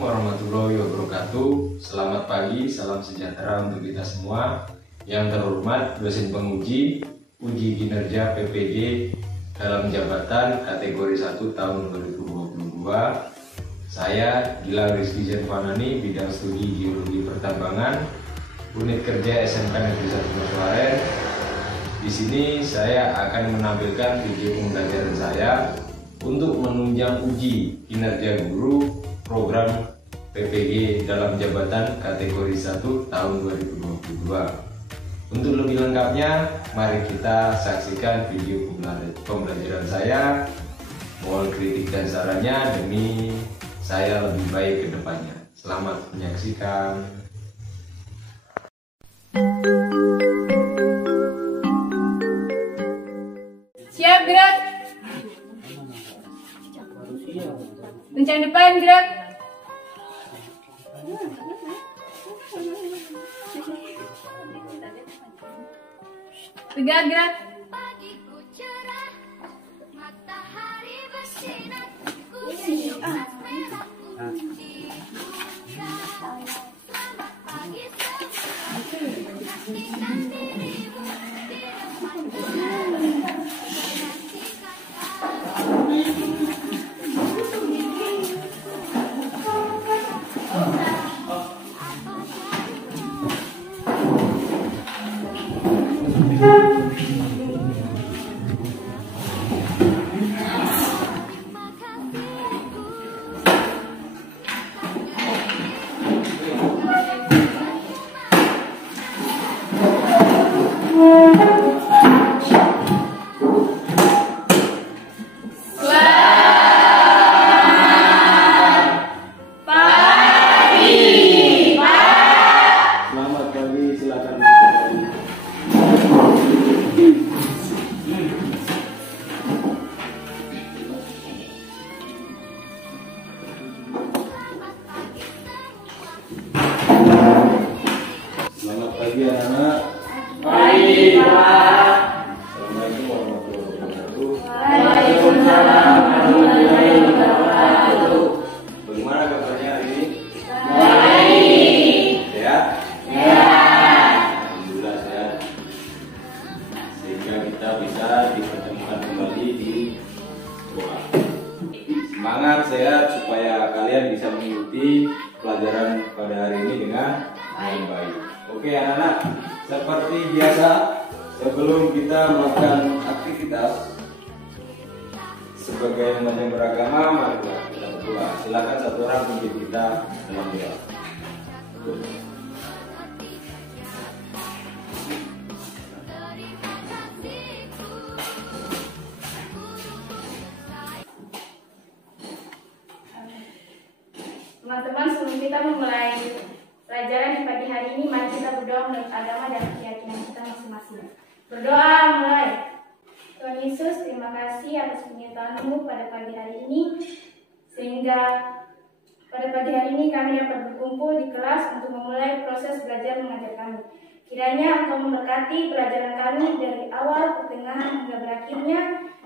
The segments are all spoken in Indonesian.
Warahmatullahi wabarakatuh. Selamat pagi, salam sejahtera untuk kita semua. Yang terhormat dosen penguji uji kinerja PPG dalam jabatan kategori 1 tahun 2022. Saya Gilang Rizky Zenfanani, bidang studi geologi pertambangan, unit kerja SMK Negeri 1 Masuaren. Di sini saya akan menampilkan video pembelajaran saya untuk menunjang uji kinerja guru program PPG dalam jabatan kategori 1 tahun 2022. Untuk lebih lengkapnya, mari kita saksikan video pembelajaran saya. Mohon kritik dan sarannya demi saya lebih baik ke depannya. Selamat menyaksikan. Siap, gerak. Kencang depan, gerak. Tegak, gerak. Selamat pagi anak-anak. Pagi, Pak. Assalamualaikum warahmatullahi wabarakatuh. Waalaikumsalam warahmatullahi wabarakatuh. Bagaimana kabarnya hari ini? Baik. Sehat? Sehat. Alhamdulillah sehat. Sehingga kita bisa dipertemukan kembali di sekolah. Semangat, sehat supaya kalian bisa mengikuti pelajaran pada hari ini dengan baik. Oke anak-anak, seperti biasa sebelum kita melakukan aktivitas sebagai umat yang beragama, mari kita berdoa. Silakan satu orang pimpin kita dalam doa. Teman-teman, sebelum kita memulai pelajaran di pagi hari ini, mari kita berdoa menurut agama dan keyakinan kita masing-masing. Berdoa mulai. Tuhan Yesus, terima kasih atas penyertaan-Mu pada pagi hari ini, sehingga pada pagi hari ini kami dapat berkumpul di kelas untuk memulai proses belajar mengajar kami. Kiranya Engkau memberkati pelajaran kami dari awal, pertengahan, hingga berakhirnya.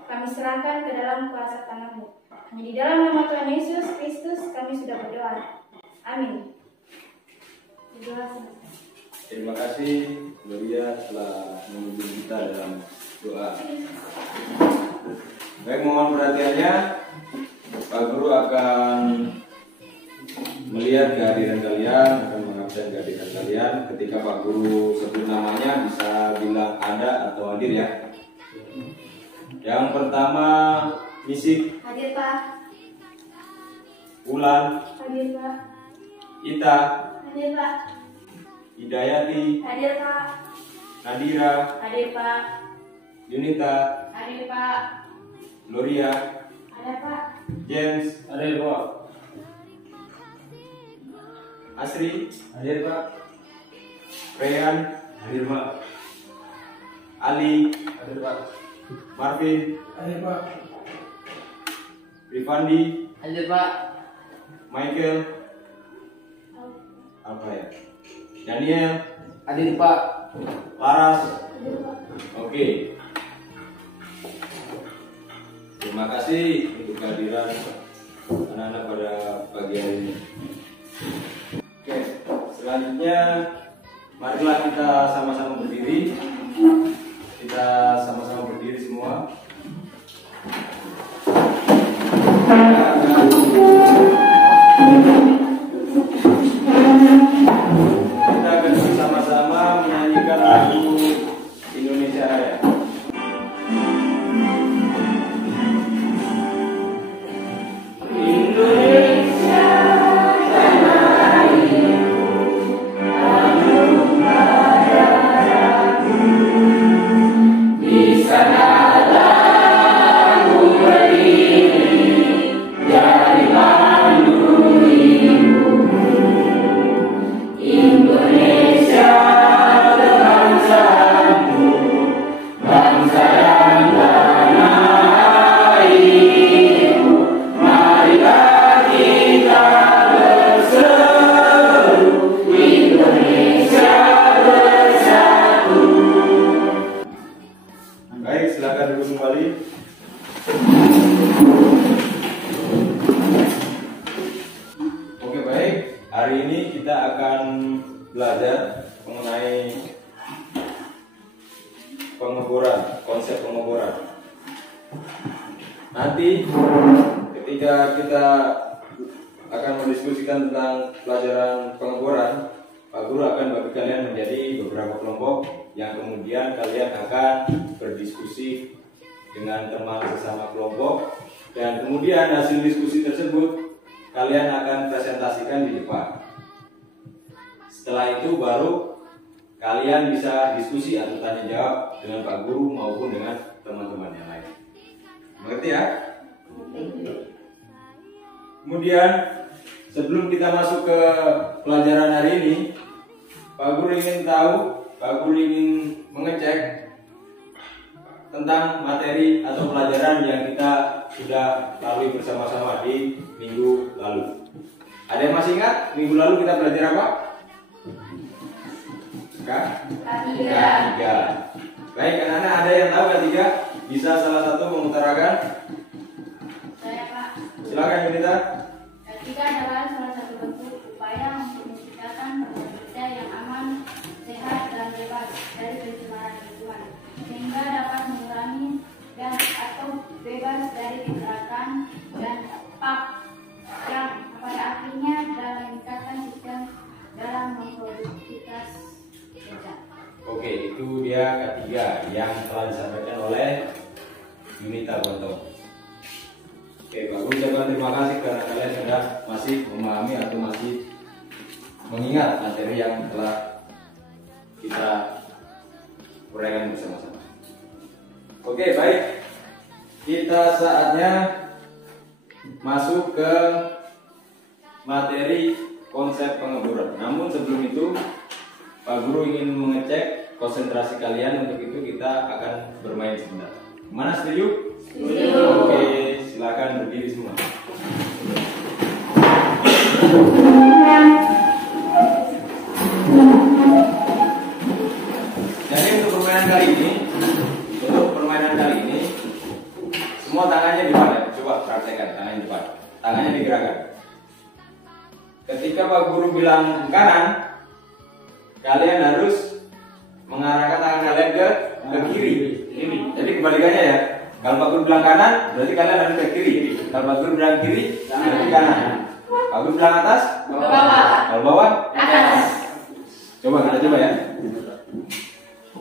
Kami serahkan ke dalam kuasa tangan-Mu. Hanya di dalam nama Tuhan Yesus Kristus kami sudah berdoa. Amin. Berdoa selesai. Terima kasih Gloria telah memimpin kita dalam doa. Baik, mohon perhatiannya. Pak Guru akan melihat kehadiran kalian, akan mengabsen kehadiran kalian. Ketika Pak Guru sebut namanya bisa bilang ada atau hadir ya. Yang pertama, Misik, Hadir Pak. Ulan, Hadir Pak. Ita, Hadir Pak. Hidayati, Hadir Pak. Nadira, Hadir Pak. Yunita, Hadir Pak. Gloria, Ada Pak. James, Hadir, Pak. Asri, Hadir, Pak. Rehan, Hadir, Pak. Ali, Hadir, Pak. Marvin, Hadir, Pak. Rifandi, Hadir, Pak. Michael, apa ya? Daniel, Hadir, Pak. Laras. Hadir Pak. Oke. Terima kasih untuk kehadiran anak-anak pada pagi hari ini. Selanjutnya, marilah kita sama-sama berdiri. Kita sama-sama berdiri semua. Kita akan bersama-sama menyanyikan lagu Indonesia Raya. Baik, silakan duduk kembali. Oke, baik. Hari ini kita akan belajar mengenai pengeboran, konsep pengeboran. Nanti ketika kita akan mendiskusikan tentang pelajaran pengeboran, Pak Guru akan bagi kalian menjadi beberapa kelompok yang kemudian kalian akan berdiskusi dengan teman sesama kelompok, dan kemudian hasil diskusi tersebut kalian akan presentasikan di depan. Setelah itu baru kalian bisa diskusi atau tanya jawab dengan Pak Guru maupun dengan teman-teman yang lain. Mengerti ya? Kemudian sebelum kita masuk ke pelajaran hari ini, Pak Guru ingin tahu, Pak Guru ingin mengecek tentang materi atau pelajaran yang kita sudah lalui bersama-sama di minggu lalu. Ada yang masih ingat minggu lalu kita belajar apa? K3. Baik, anak-anak, ada yang tahu K3? Bisa salah satu mengutarakan? Saya, Pak. Silakan Yunita. K3 adalah salah satu bentuk upaya untuk menciptakan kerja yang aman, sehat, dan bebas dari pencemaran lingkungan, sehingga dapat mengurangi dan atau bebas dari kekerasan dan dampak yang pada akhirnya dalam meningkatkan sistem dalam memproduktivitas kerja. Oke, itu dia K3 yang telah disampaikan oleh Yunita Bonto. Oke, Pak Guru ucapkan terima kasih karena kalian sudah masih memahami atau masih mengingat materi yang telah kita uraikan bersama-sama. Oke, baik. Kita saatnya masuk ke materi konsep pengeboran. Namun sebelum itu, Pak Guru ingin mengecek konsentrasi kalian. Untuk itu kita akan bermain sebentar. Mana setuju? Setuju. Oke, silakan berdiri semua. Jadi untuk permainan kali ini, semua tangannya di depan. Coba praktekkan tangannya di depan. Tangannya digerakkan. Ketika Pak Guru bilang kanan, kalian harus mengarahkan tangan kalian ke kiri. Jadi kebalikannya ya. Kalau Pak Guru bilang kanan, berarti kalian harus ke kiri. Kalau Pak Guru bilang kiri, berarti kanan. Pak Guru bilang atas, Ke bawah. kalau bawah, Atas. coba kita coba ya.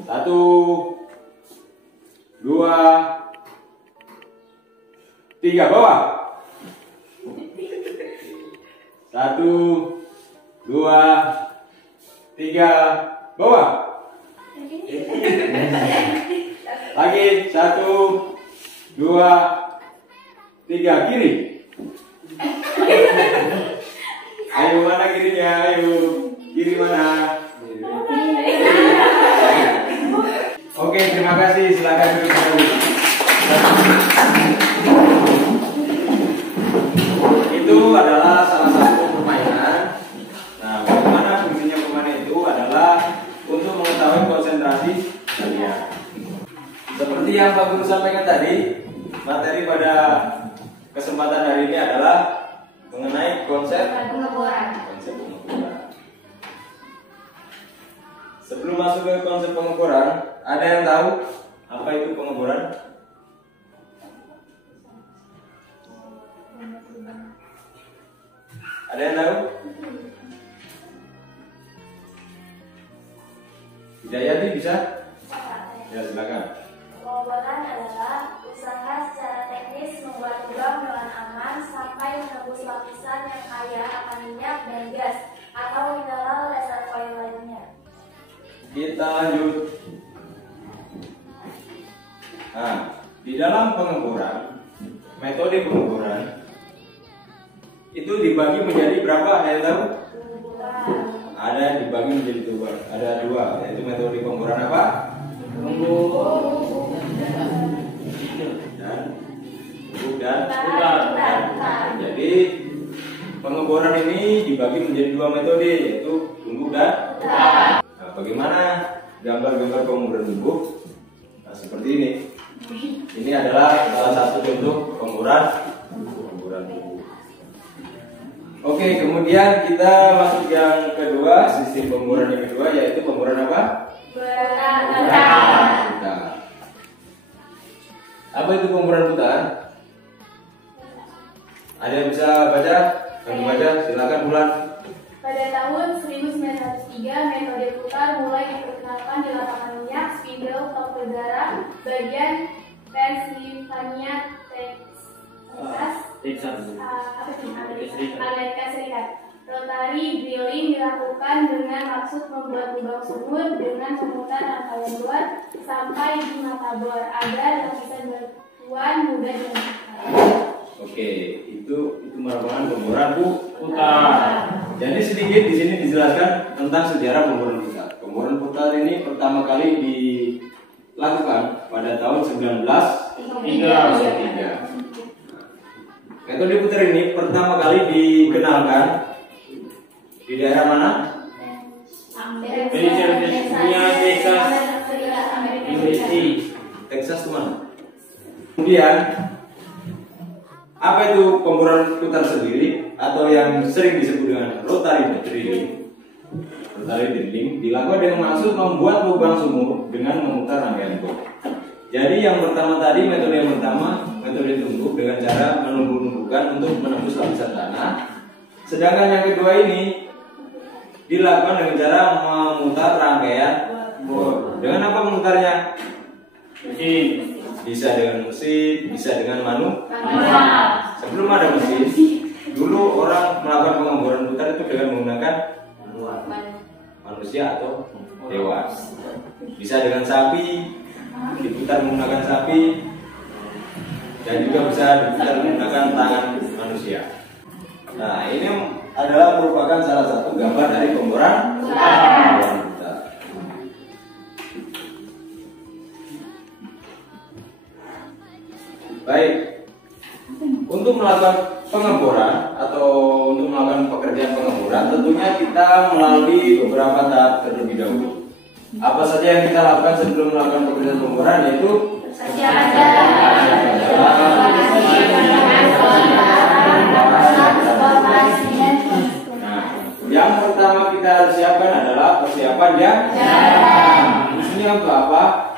1, 2, 3 bawah. 1, 2, 3 bawah. Lagi 1, 2, 3 kiri. Ayo mana kirinya? Ayo kiri mana? Oke, terima kasih. Silakan duduk kembali. Itu adalah salah satu permainan. Nah, bagaimana fungsinya permainan itu adalah untuk mengetahui konsentrasi kalian. Seperti yang Pak Guru sampaikan tadi, materi pada kesempatan hari ini adalah mengenai konsep Pengeboran. pengeboran. sebelum masuk ke konsep pengeboran, ada yang tahu apa itu pengeboran? Ada yang tahu? Hidayati bisa? Ya, silakan. Pengeboran adalah usaha secara teknis membuat lubang dengan aman sampai menembus lapisan yang kaya akan minyak dan gas atau mineral reservoir lainnya. Kita lanjut. Nah, di dalam pengeboran, metode pengeboran itu dibagi menjadi berapa? Ada yang tahu? Ada yang dibagi menjadi dua. Ada dua, yaitu metode pengeboran apa? Dan jadi pengeboran ini dibagi menjadi dua metode, yaitu tumbuk dan nah, bagaimana gambar-gambar pengeboran tumbuk? Nah, seperti ini. Ini adalah salah satu contoh pengeboran tumbuk. Oke, kemudian kita masuk yang kedua, sistem pengeboran yang kedua, yaitu pengeboran apa? Buta. Apa itu pengeboran buta? Ada yang bisa baca? Kami baca, silakan Bulan. Pada tahun 1903, metode putar mulai diperkenalkan di lapangan minyak Spindle, Tenggara, bagian Pennsylvania, Texas, Amerika Serikat. Rotary drilling dilakukan dengan maksud membuat lubang sumur dengan memutar rangkaian luar sampai di mata bor agar lapisan batuan mudah dimasukkan. Oke, itu merupakan pengeboran putar. Jadi sedikit di sini dijelaskan tentang sejarah pengeboran putar. Pengeboran putar ini pertama kali dilakukan pada tahun 1933. Metode putar ini pertama kali dikenalkan di daerah mana? Texas mana? Kemudian apa itu pengeboran putar sendiri atau yang sering disebut dengan rotary drilling? Rotary drilling dilakukan dengan maksud membuat lubang sumur dengan memutar rangkaian bor. Jadi yang pertama tadi, metode yang pertama, metode tumbuk dengan cara menumbuk-numbukkan untuk menembus lapisan tanah. Sedangkan yang kedua ini dilakukan dengan cara memutar rangkaian bor. Dengan apa memutarnya? Mesin. Bisa dengan mesin, bisa dengan manual. Sebelum ada mesin, dulu orang melakukan pengeboran putar itu dengan menggunakan manusia atau hewan. Bisa dengan sapi, diputar menggunakan sapi, dan juga bisa diputar menggunakan tangan manusia. Nah, ini adalah merupakan salah satu gambar dari pengeboran putar. Baik, untuk melakukan pengeboran atau untuk melakukan pekerjaan pengeboran, tentunya kita melalui beberapa tahap terlebih dahulu. Apa saja yang kita lakukan sebelum melakukan pekerjaan pengeboran, yaitu yang pertama kita harus siapkan adalah persiapan jalan. Ini untuk apa?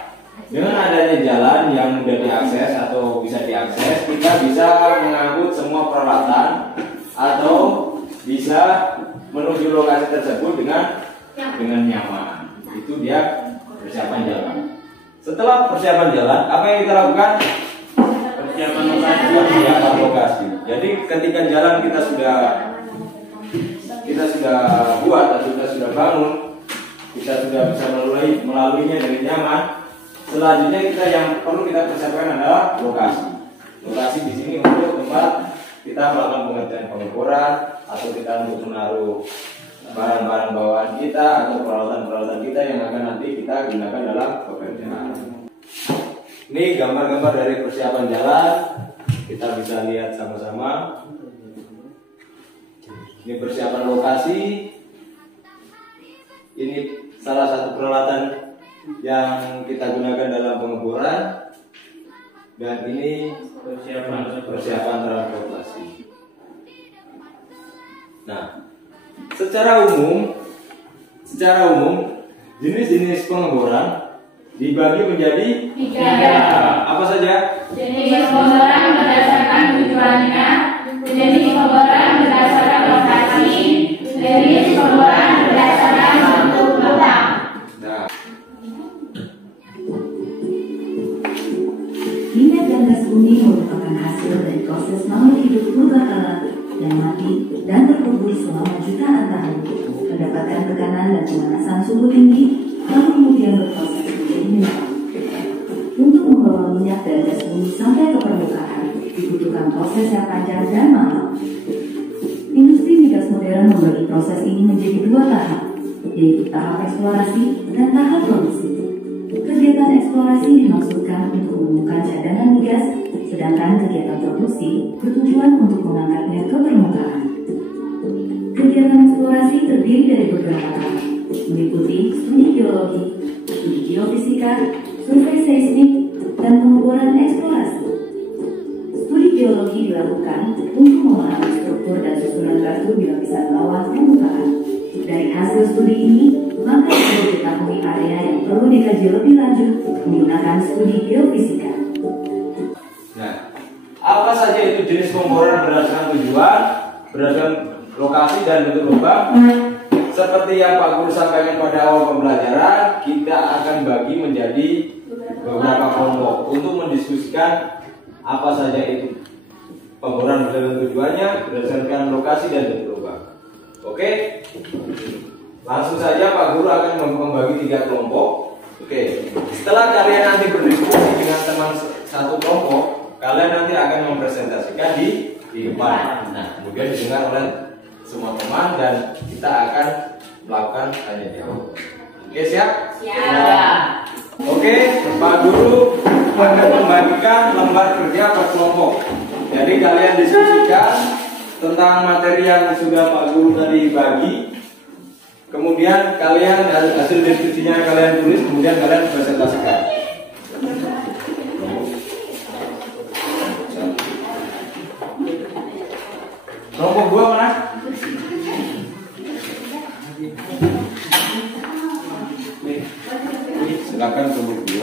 Dengan adanya jalan yang mudah diakses atau bisa diakses, kita bisa mengangkut semua peralatan atau bisa menuju lokasi tersebut dengan nyaman. Itu dia persiapan jalan. Setelah persiapan jalan, apa yang kita lakukan? Persiapan lokasi. Jadi ketika jalan kita sudah buat atau kita sudah bangun, kita sudah bisa melaluinya dengan nyaman. Selanjutnya yang perlu kita persiapkan adalah lokasi. Lokasi di sini untuk tempat kita melakukan pengerjaan pengeboran atau kita untuk menaruh barang-barang bawaan kita atau peralatan-peralatan kita yang akan nanti kita gunakan dalam pekerjaan. Ini gambar-gambar dari persiapan jalan, kita bisa lihat sama-sama. Ini persiapan lokasi. Ini salah satu peralatan yang kita gunakan dalam pengeboran, dan ini persiapan transportasi. Nah, secara umum Jenis-jenis pengeboran dibagi menjadi 3. Apa saja? Jenis pengeboran berdasarkan tujuannya, jenis pengeboran berdasarkan lokasi, jenis pengeboran berdasarkan bentuk lubang. Nah, Minyak dan gas bumi merupakan hasil dari proses makhluk hidup purbakala yang mati dan terkubur selama jutaan tahun, mendapatkan tekanan dan pemanasan suhu tinggi, lalu kemudian berproses menjadi mineral. Untuk membawa minyak dan gas bumi sampai ke permukaan, dibutuhkan proses yang panjang dan mahal. Industri migas modern membagi proses ini menjadi 2 tahap, yaitu tahap eksplorasi dan tahap produksi. Kegiatan eksplorasi dimaksudkan untuk menemukan cadangan migas, sedangkan kegiatan produksi bertujuan untuk mengangkatnya ke permukaan. Kegiatan eksplorasi terdiri dari beberapa tahap, meliputi studi geologi, studi geofisika, survei seismik, dan pengeboran eksplorasi. Studi geologi dilakukan untuk memahami struktur dan susunan batu di lapisan bawah permukaan. Dari hasil studi ini, maka perlu diketahui area yang perlu dikaji lebih lanjut menggunakan studi geofisika. nah, apa saja itu jenis pengeboran berdasarkan tujuan, berdasarkan lokasi dan bentuk lubang? Seperti yang Pak Guru sampaikan pada awal pembelajaran, kita akan bagi menjadi beberapa kelompok untuk mendiskusikan apa saja itu pengeboran berdasarkan tujuannya, berdasarkan lokasi dan bentuk lubang. Oke, langsung saja Pak Guru akan membagi 3 kelompok. Oke, setelah kalian nanti berdiskusi dengan teman satu kelompok, kalian nanti akan mempresentasikan di depan. Nah, kemudian didengar oleh semua teman dan kita akan melakukan tanya jawab. Oke, siap? Siap. Oke, Pak Guru akan membagikan lembar kerja per kelompok. Jadi kalian diskusikan tentang materi yang sudah Pak Guru tadi bagi. Kemudian kalian hasil diskusinya kalian tulis, kemudian kalian presentasikan. Kelompok 2 mana? Silakan kelompok 2.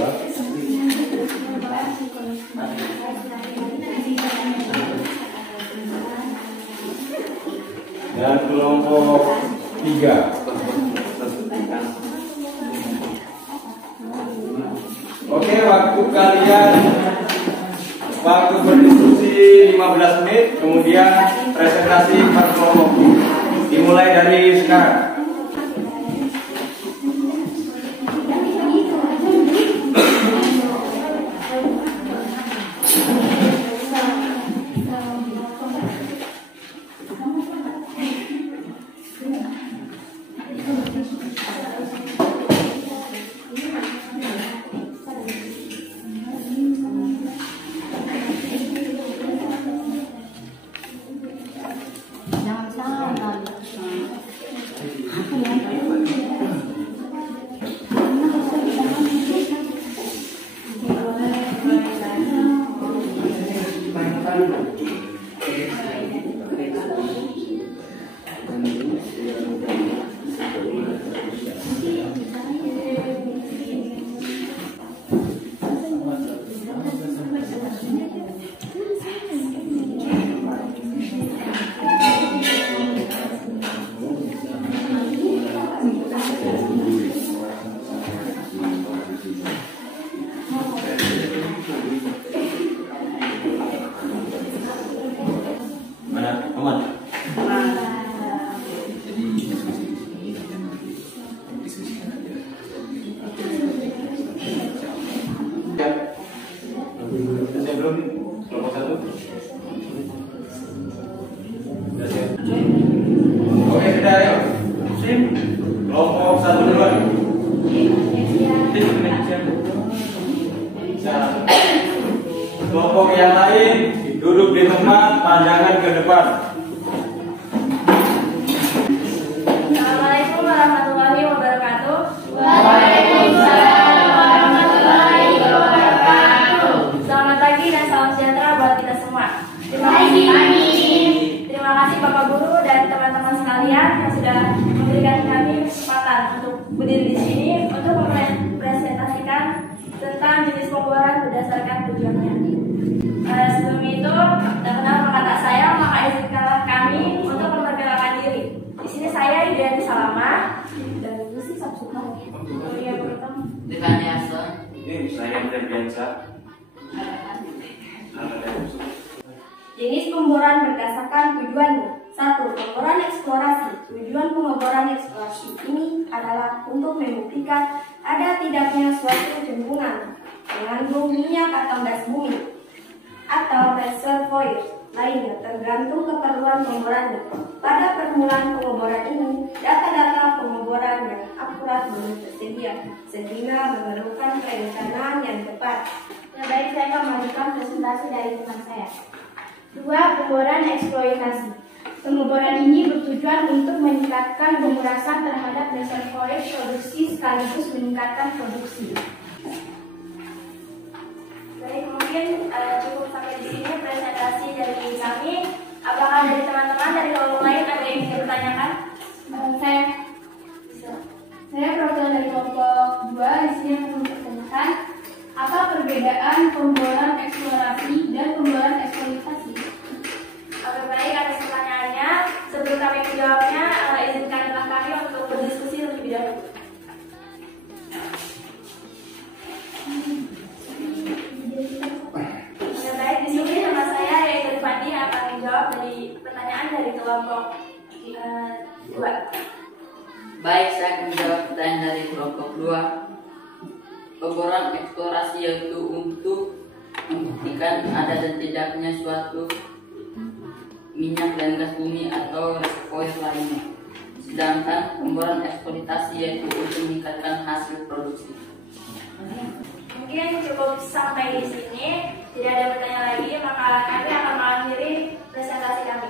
Dan kelompok 3. Oke, waktu berdiskusi 15 menit, kemudian presentasi per kelompok. Dimulai dari sekarang. Kelompok 1 duluan. Kelompok yang lain duduk di tempat, pandangan ke depan. Assalamualaikum warahmatullahi wabarakatuh. Waalaikumsalam warahmatullahi wabarakatuh. Selamat pagi dan salam sejahtera buat kita semua. Terima kasih Bapak Guru dan teman-teman sekalian yang sudah memberikan kami kesempatan untuk berdiri di sini berdasarkan tujuannya. Sebelum itu, tak kenal maka saya, maka izinkanlah kami untuk memperkenalkan diri. Di sini saya Yudianti Salama dan itu sih Sabsukma. Yang pertama. Devani Hasan. Saya Ferdiansa. Jenis pemboran berdasarkan tujuannya. 1. Pemboran eksplorasi. Tujuan pengeboran eksplorasi ini adalah untuk membuktikan ada tidaknya suatu cempungan mengandung minyak atau gas bumi atau reservoir lainnya, tergantung keperluan pemborannya. Pada permulaan pengeboran ini, data-data pengeboran yang akurat belum tersedia, sehingga memerlukan perencanaan yang tepat. Ya, baik, saya akan melanjutkan presentasi dari teman saya. 2. Pemboran eksploitasi. Pengeboran ini bertujuan untuk meningkatkan pemerasan terhadap reservoir produksi sekaligus meningkatkan produksi. Baik, mungkin cukup sampai di sini presentasi dari kami. Apakah dari teman-teman dari kelompok lain ada yang ingin bertanyakan? Saya perwakilan dari kelompok 2 di sini akan mempertanyakan apa perbedaan pemboran eksplorasi dan pemboran eksploitasi. Oke, baik, atas pertanyaannya. Sebelum kami menjawabnya, izinkan teman kami untuk berdiskusi lebih dahulu. Ya, baik, di sini nama saya yaitu Fadi akan menjawab dari pertanyaan dari kelompok 2. Baik, saya akan menjawab pertanyaan dari kelompok 2. Pemboran eksplorasi yaitu untuk membuktikan ada dan tidaknya suatu minyak dan gas bumi atau reservoir lainnya. Sedangkan pemboran eksploitasi yaitu untuk meningkatkan hasil produksi. Mungkin cukup sampai di sini. Tidak ada pertanyaan lagi, maka kami akan mengakhiri presentasi kami.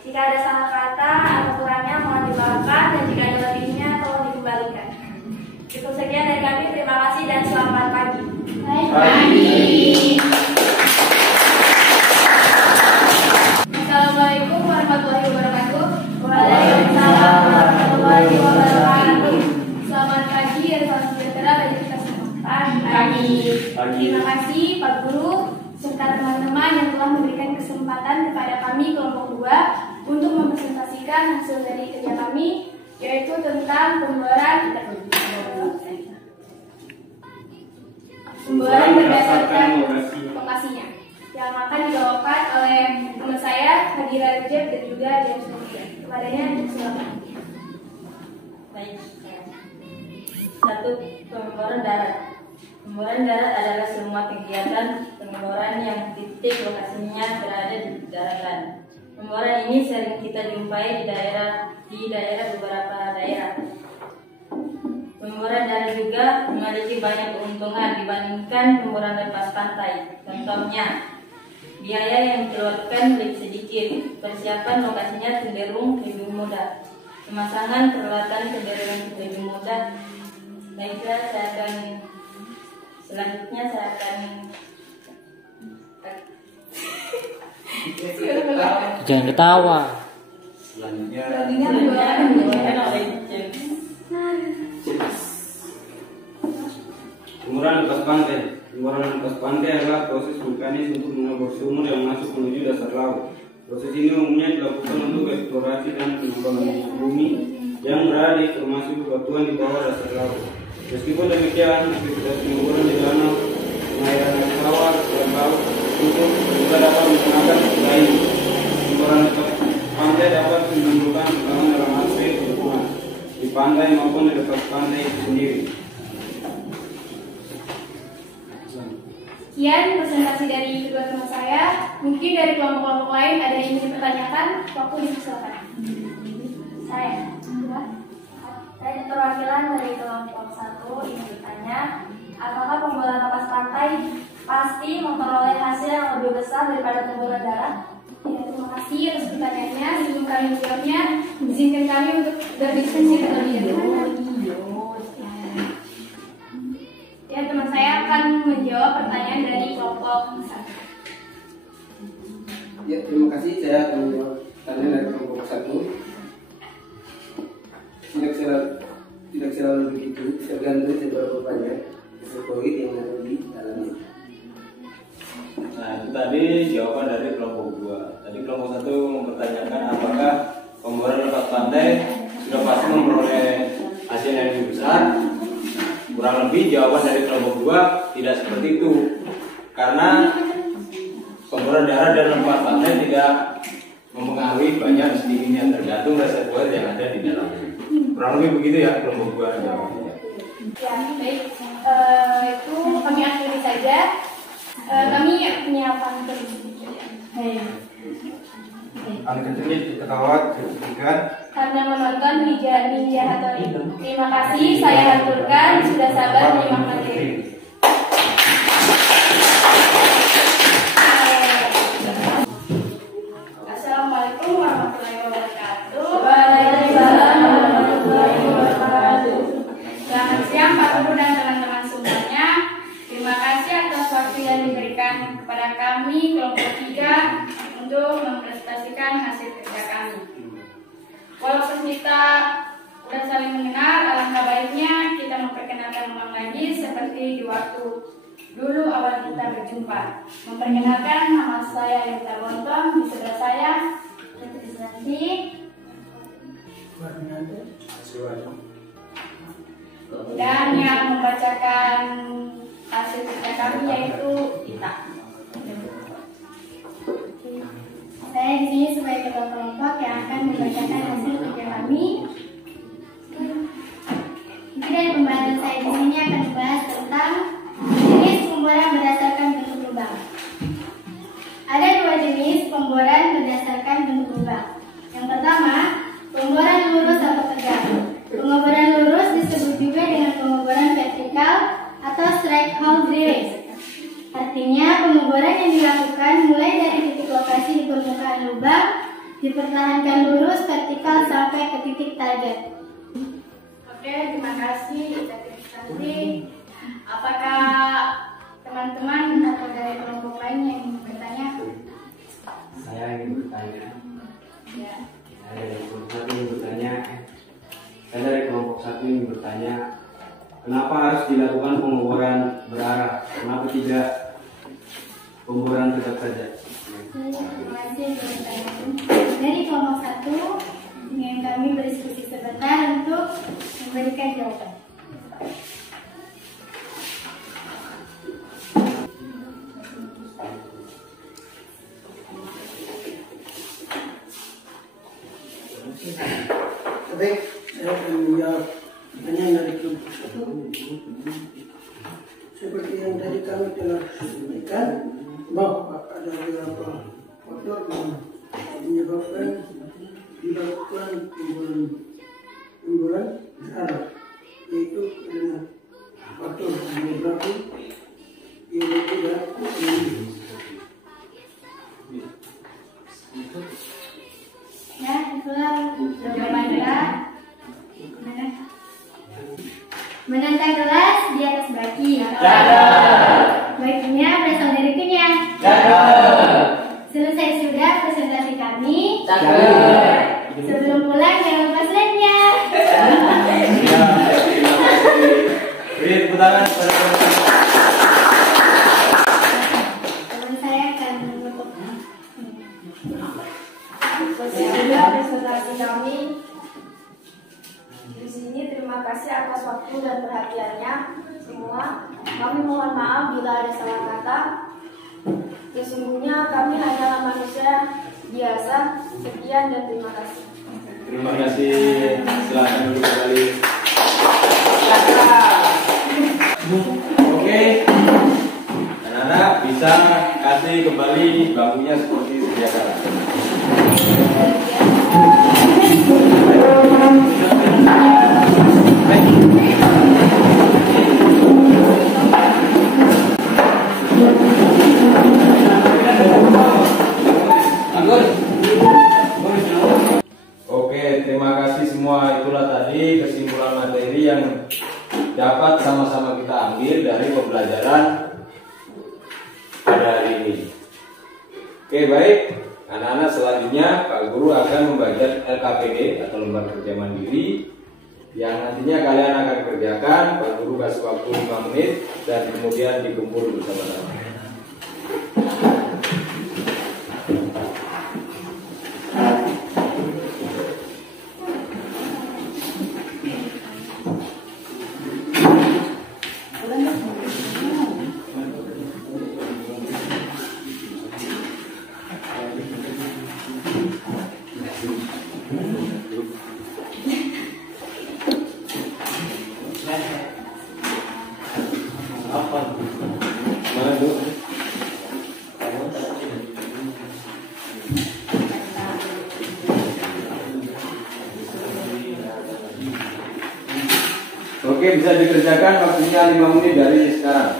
Jika ada salah kata atau kurangnya mohon dimaafkan, dan jika ada lebihnya tolong dikembalikan. Cukup sekian dari kami. Terima kasih dan selamat pagi. Assalamualaikum warahmatullahi wabarakatuh. Waalaikumsalam warahmatullahi wabarakatuh. Selamat pagi dan salam sejahtera bagi kita semua. Pagi. Terima kasih Pak Guru serta teman-teman yang telah memberikan kesempatan kepada kami kelompok 2 untuk mempresentasikan hasil dari kerja kami, yaitu tentang pemboran berdasarkan lokasinya, yang akan dibawakan oleh teman saya Hadira Rejab dan juga James Novian. Kepadanya silakan. Baik. 1. Pengeboran darat. Pengeboran darat adalah semua kegiatan pengeboran yang titik lokasinya berada di daratan. Pengeboran ini sering kita jumpai di daerah beberapa daerah. Pengeboran darat juga memiliki banyak keuntungan dibandingkan pengeboran lepas pantai. Contohnya, biaya yang dikeluarkan lebih sedikit, persiapan lokasinya cenderung lebih mudah, pemasangan peralatan cenderung lebih mudah. Baiklah, selanjutnya saya akan jangan ketawa. Selanjutnya dibawakan oleh James. pemboran lepas pantai. Pemboran lepas pantai adalah proses mekanis untuk mengebor sumur yang masuk menuju dasar laut. Proses ini umumnya dilakukan untuk eksplorasi dan pengembangan bumi yang berada di formasi bebatuan di bawah dasar laut. Meskipun demikian, aktivitas pengeboran di danau, pengairan sawah dan laut untuk juga dapat menggunakan lain. Pemboran lepas pantai dapat menimbulkan tekanan dalam aspek lingkungan di pantai maupun di lepas pantai itu sendiri. Sekian presentasi dari kedua teman saya. Mungkin dari kelompok-kelompok lain ada yang ingin dipertanyakan, waktu disilakan. Saya perwakilan dari kelompok 1 ingin bertanya, apakah pemboran lepas pantai pasti memperoleh hasil yang lebih besar daripada pemboran darat? Ya, terima kasih atas pertanyaannya. Sebelum kami menjawabnya, izinkan kami untuk berdiskusi terlebih dahulu. Ya, teman saya akan menjawab pertanyaan dari kelompok 1. Ya, terima kasih. Saya akan menjawab pertanyaan dari kelompok 1. Tidak selalu begitu, tergantung seberapa banyak reservoir yang ada di dalamnya. Nah, itu tadi jawaban dari kelompok 2. Tadi kelompok 1 mempertanyakan apakah pemboran lepas pantai sudah pasti memperoleh hasil yang lebih besar. Kurang lebih jawaban dari kelompok 2 tidak seperti itu. Karena pemboran darat dan lepas pantai tidak mempengaruhi banyak sedikitnya, tergantung reservoir yang ada di dalamnya. Kurang lebih begitu ya kelompok 2 jawabannya. Ya, baik. Itu kami akhiri saja. Kami punya pantun sedikit. Pantun ketawa diberikan Karena menonton Ninja Hattori. Terima kasih, saya haturkan sudah sabar menyimak materi. Assalamualaikum warahmatullahi wabarakatuh. Waalaikumsalam warahmatullahi wabarakatuh. Selamat siang Pak Guru dan teman-teman semuanya. Terima kasih atas waktu yang diberikan kepada kami kelompok 3 untuk mempresentasikan hasil kerja kami. Walaupun kita sudah saling mengenal, alangkah baiknya kita memperkenalkan ulang lagi seperti di waktu dulu awal kita berjumpa. Memperkenalkan, nama saya Lita Bontong, di sebelah saya Nanti dan yang membacakan hasil kerja kami yaitu Ita. Saya di sini sebagai ketua kelompok yang akan membacakan hasil kerja kami. Ide dan pembahasan saya di sini akan membahas tentang jenis pemboran berdasarkan bentuk lubang. Ada 2 jenis pemboran berdasarkan bentuk lubang. Yang pertama, pemboran lurus atau tegak. Pengeboran lurus disebut juga dengan pengeboran vertikal atau straight hole drilling. Artinya, pengeboran yang dilakukan mulai dari titik lokasi di permukaan lubang dipertahankan lurus vertikal sampai ke titik target. Oke, terima kasih. Nanti, apakah teman-teman atau dari kelompok lain yang ingin bertanya? saya ingin bertanya. Ya. Saya dari kelompok 1 ingin bertanya. Saya dari kelompok 1 ingin bertanya. Kenapa harus dilakukan pengeboran berarah? Kenapa tidak pemboran tetap saja? Terima kasih untuk pertanyaan. Dari kelompok 1 ingin kami berdiskusi sebentar untuk memberikan jawaban. Baik, saya akan menjawab pertanyaan dari kelompok 1. Seperti yang tadi kami telah sampaikan, bahwa ada beberapa faktor yang menyebabkan dilakukan pemboran berarah, yaitu karena faktor geografi, geologi dan ekonomi. Ya, itulah jawaban kita. Menantang gelas di atas baki. Bakinya berasal dari kunyah. Selesai sudah presentasi kami. Sebelum pulang jangan lupa slide-nya. Beri tepuk tangan pada Teman saya akan menutup. Sudah presentasi kami di sini. Terima kasih atas waktu dan perhatiannya semua. Kami mohon maaf bila ada salah kata. Sesungguhnya kami hanyalah manusia biasa. Sekian dan terima kasih. Terima kasih. Silakan dulu kembali. Oke, anak-anak bisa kasih kembali bangkunya seperti sedia kala. Oke, terima kasih semua. Itulah tadi kesimpulan materi yang dapat sama-sama kita ambil dari pembelajaran pada hari ini. Oke, baik. Anak-anak, selanjutnya Pak Guru akan membagikan LKPD atau lembar kerja mandiri yang nantinya kalian akan kerjakan. Pak Guru kasih waktu 5 menit dan kemudian dikumpul bersama-sama. Oke, bisa dikerjakan, waktunya 5 menit dari sekarang.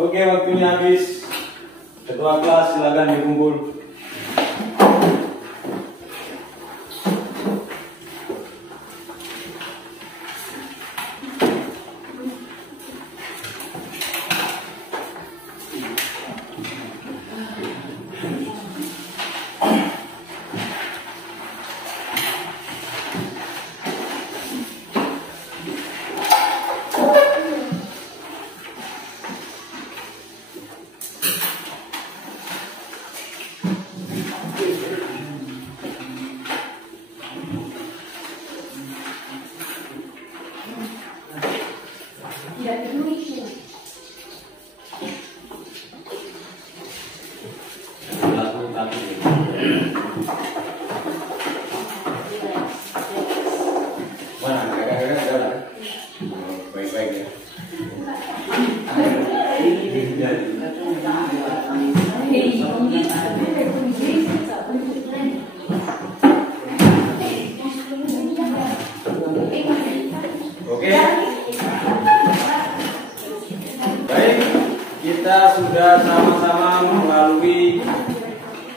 Oke, waktunya habis. Ketua kelas silakan dikumpul. Oke. Baik, kita sudah sama-sama melalui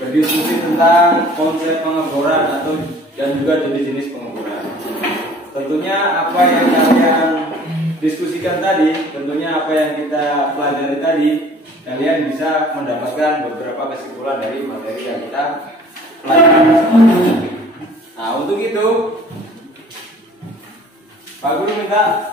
berdiskusi tentang konsep pengeboran atau dan juga jenis-jenis pengeboran. Tentunya apa yang kalian diskusikan tadi, tentunya apa yang kita pelajari tadi, kalian bisa mendapatkan beberapa kesimpulan dari materi yang kita pelajari. Nah, untuk itu Pak Guru minta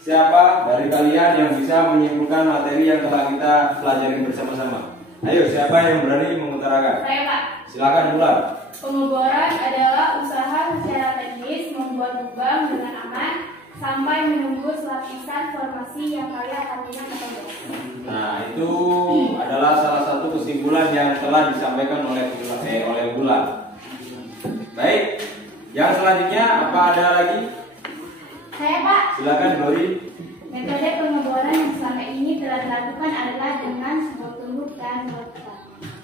siapa dari kalian yang bisa menyimpulkan materi yang telah kita pelajari bersama-sama. Ayo, siapa yang berani mengutarakan? Saya, Pak. Silakan mulai. Pengeboran adalah usaha secara teknis membuat lubang dengan aman sampai menembus lapisan formasi yang kalian akan tembus. Nah, itu adalah salah satu kesimpulan yang telah disampaikan oleh Bulan. Baik, yang selanjutnya apa ada lagi? Saya, Pak. Silakan, Glory. Metode pengeboran yang selama ini telah dilakukan adalah dengan sebuah tumbuk dan sebuah.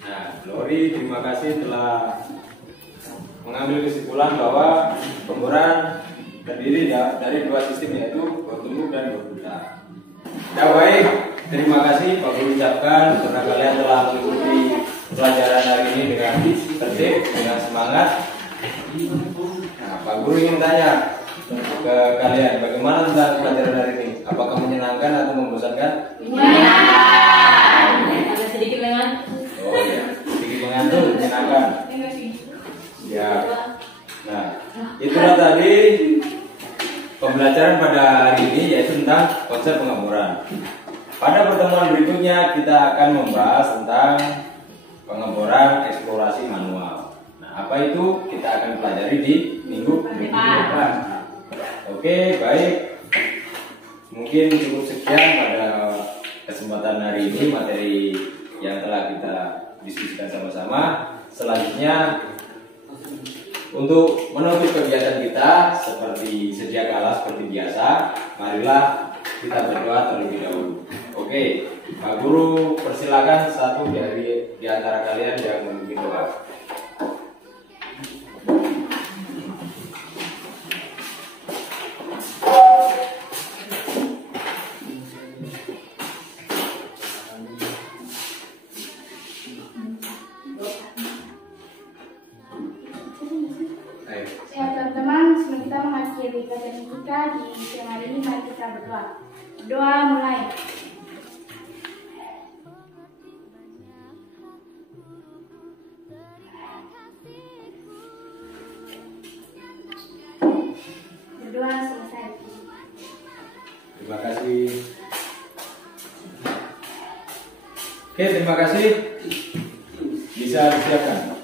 Nah, Glory, terima kasih telah mengambil kesimpulan bahwa pengeboran terdiri dari dua sistem, yaitu bor tumbuk dan bor buta. Ya, baik, terima kasih Pak Guru ucapkan karena kalian telah mengikuti pelajaran hari ini dengan tertib, dengan semangat. Nah, Pak Guru ingin tanya ke kalian, bagaimana tentang pelajaran hari ini? Apakah menyenangkan atau membosankan? Agak sedikit mengantuk. Oh ya, sedikit mengantuk, menyenangkan. Ya. Nah, itulah tadi pembahasan pembelajaran pada hari ini yaitu tentang konsep pengeboran. Pada pertemuan berikutnya kita akan membahas tentang pengeboran eksplorasi manual. Nah, apa itu kita akan pelajari di minggu depan. Oke, baik. Mungkin cukup sekian pada kesempatan hari ini materi yang telah kita diskusikan sama-sama. Selanjutnya untuk menutup kegiatan kita seperti sedia kala seperti biasa, marilah kita berdoa terlebih dahulu. Oke, Pak Guru persilakan satu dari di antara kalian yang memimpin doa. Ya teman-teman, sebelum kita mengakhiri kajian kita di siang hari ini, mari kita berdoa. Berdoa mulai. Berdoa selesai. Terima kasih. Oke, terima kasih. Bisa disiapkan.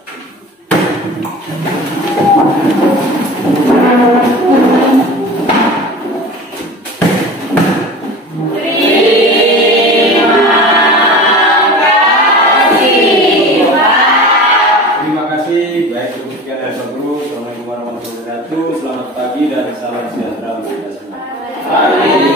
Terima kasih. Baik, cukup sekian dari Pak Guru. Assalamualaikum warahmatullahi wabarakatuh. Selamat pagi dan salam sejahtera untuk kita semua.